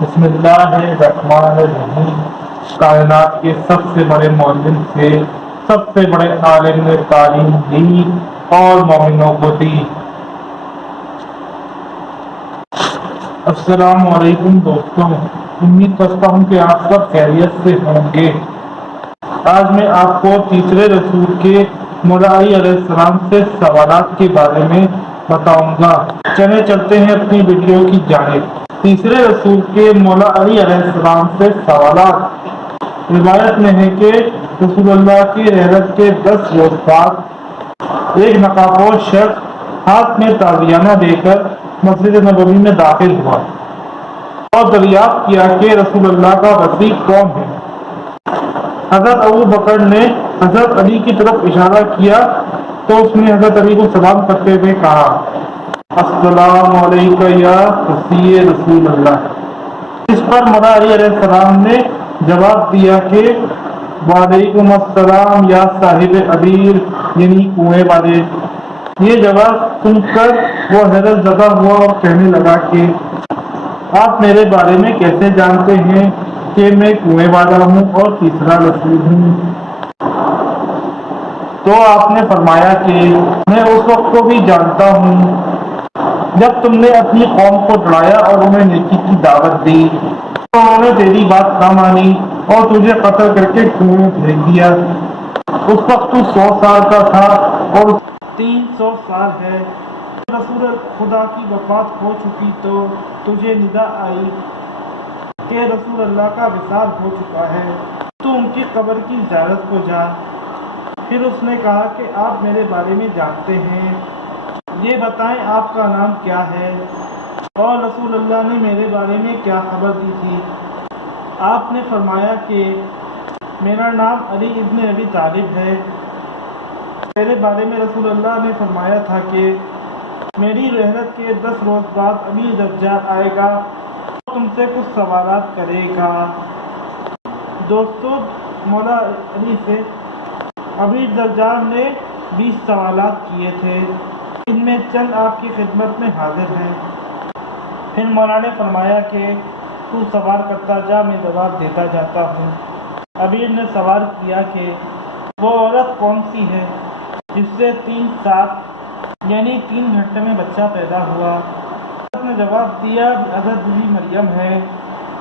بسم اللہ الرحمن الرحیم۔ کائنات کے سب سے بڑے معلم سے سب سے بڑے عالم نے تعلیم دی اور مومنوں کو دی۔ السلام علیکم دوستوں، امید کرتا ہوں کہ آپ سب خیریت سے ہوں گے۔ آج میں آپ کو تیسرے رسول کے مولا علی علیہ السلام سے سوالات کے بارے میں بتاؤں گا۔ چلے چلتے ہیں اپنی ویڈیو کی جانب۔ تیسرے رسول کے مولا علی علیہ السلام سے سوالات۔ روایت میں ہے کہ رسول اللہ کی رحلت کے 10 روز بعد ایک نقابپوش شخص ہاتھ میں تعزیانہ لے کر مسجد نبوی میں داخل ہوا اور دریافت کیا کہ رسول اللہ کا وصی کون ہے۔ حضرت ابو بکر نے حضرت علی کی طرف اشارہ کیا تو اس نے حضرت علی کو سلام کرتے ہوئے کہا، السلام علیکم یا وصی رسول اللہ۔ اس پر مولا علی علیہ السلام نے جواب دیا کہ وعلیکم السلام یا صاحب ابیر، یعنی کنویں والے۔ یہ جواب سن کر وہ حیرت زدہ ہوا اور کہنے لگا کہ آپ میرے بارے میں کیسے جانتے ہیں کہ میں کنویں والا ہوں اور تیسرا رسول ہوں؟ تو آپ نے فرمایا کہ میں اس وقت کو بھی جانتا ہوں جب تم نے اپنی قوم کو ڈرایا اور انہیں نیکی کی دعوت دی تو انہوں نے تیری بات نہ مانی اور تجھے قتل کر کے کنویں میں پھینک دیا۔ اس وقت تو 100 سال کا تھا اور 300 سال ہے۔ رسول خدا کی وفات ہو چکی تو تجھے ندا آئی کہ رسول اللہ کا وصال ہو چکا ہے، تو ان کی قبر کی زیارت کو جا۔ پھر اس نے کہا کہ آپ میرے بارے میں جانتے ہیں، یہ بتائیں آپ کا نام کیا ہے؟ اور رسول اللہ نے میرے بارے میں کیا خبر دی تھی؟ آپ نے فرمایا کہ میرا نام علی ابن ابی طالب ہے۔ میرے بارے میں رسول اللہ نے فرمایا تھا کہ میری رحلت کے 10 روز بعد ابی دجال آئے گا اور تم سے کچھ سوالات کرے گا۔ دوستو، مولا علی سے ابی دجال نے 20 سوالات کیے تھے، ان میں چند آپ کی خدمت میں حاضر ہیں۔ پھر مولا نے فرمایا کہ تو سوال کرتا جا، میں جواب دیتا جاتا ہوں۔ ابیر نے سوال کیا کہ وہ عورت کون سی ہے جس سے 3 ساتھ یعنی 3 گھنٹے میں بچہ پیدا ہوا؟ عورت نے جواب دیا حضرت بی بی مریم ہے۔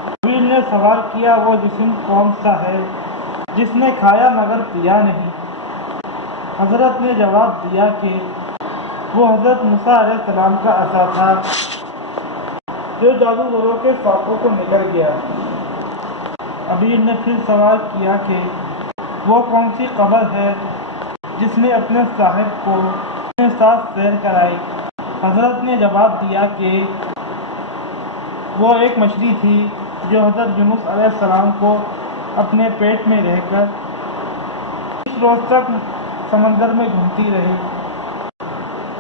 ابیر نے سوال کیا وہ جسم کون سا ہے جس نے کھایا مگر پیا نہیں؟ حضرت نے جواب دیا کہ وہ حضرت موسیٰ علیہ السلام کا عصا تھا جو جادوگروں کے فاقوں کو نکل گیا۔ ابیر نے پھر سوال کیا کہ وہ کون سی قبر ہے جس نے اپنے صاحب کو اپنے ساتھ سیر کرائی؟ حضرت نے جواب دیا کہ وہ ایک مچھلی تھی جو حضرت یونس علیہ السلام کو اپنے پیٹ میں رہ کر 20 روز تک سمندر میں گھومتی رہی۔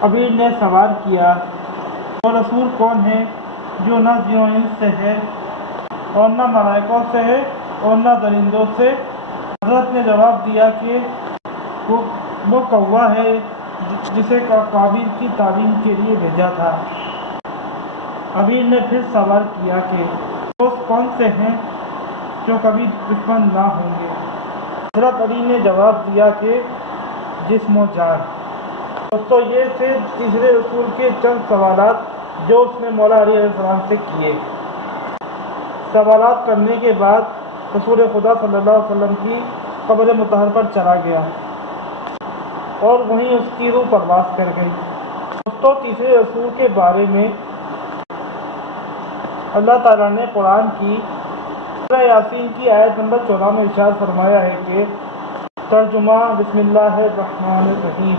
ابیر نے سوال کیا وہ رسول کون ہے جو نہ جنوں سے ہے اور نہ ملائکوں سے ہے اور نہ درندوں سے؟ حضرت نے جواب دیا کہ وہ کوا ہے جسے قابیل کی تعلیم کے لیے بھیجا تھا۔ ابیر نے پھر سوال کیا کہ دوست کون سے ہیں جو کبھی دشمن نہ ہوں گے؟ حضرت علی نے جواب دیا کہ جسم و جان۔ دوستو، یہ تھے تیسرے رسول کے چند سوالات جو اس نے مولا علی علیہ السلام سے کیے۔ سوالات کرنے کے بعد رسول خدا صلی اللہ علیہ وسلم کی قبر مطہر پر چلا گیا اور وہیں اس کی روح پرواز کر گئی۔ دوستو، تیسرے رسول کے بارے میں اللہ تعالیٰ نے قرآن کی سورہ یاسین کی آیت نمبر 14 میں ارشاد فرمایا ہے کہ ترجمہ بسم اللہ الرحمن الرحیم،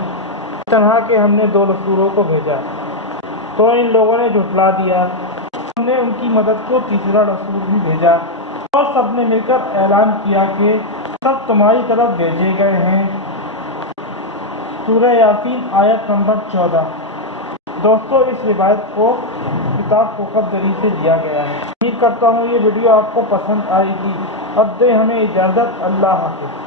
اس طرح کہ ہم نے 2 رسولوں کو بھیجا تو ان لوگوں نے جھٹلا دیا، ہم نے ان کی مدد کو تیسرا رسول بھی بھیجا اور سب نے مل کر اعلان کیا کہ سب تمہاری طرف بھیجے گئے ہیں۔ سورہ یاسین آیت نمبر 14۔ دوستو، اس روایت کو کتاب کوکب دری سے لیا گیا ہے۔ امید کرتا ہوں یہ ویڈیو آپ کو پسند آئے گی۔ اب دیں ہمیں اجازت، اللہ حافظ۔